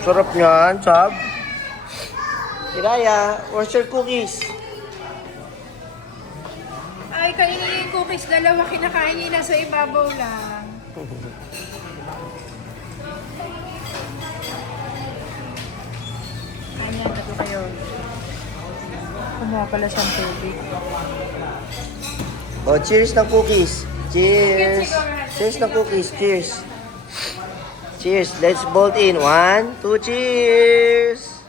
Sarap niyan, Chab. Iraya, where's your cookies? Ay, kainin yung cookies. Dalawa kinakain niya nasa ibabaw lang. Ayan, ito kayo. Kumuha pala siyang tubig. Oh, cheers na cookies. Cheers. Cheers na cookies. Cheers. Cheers. Let's bolt in. 1, 2, cheers.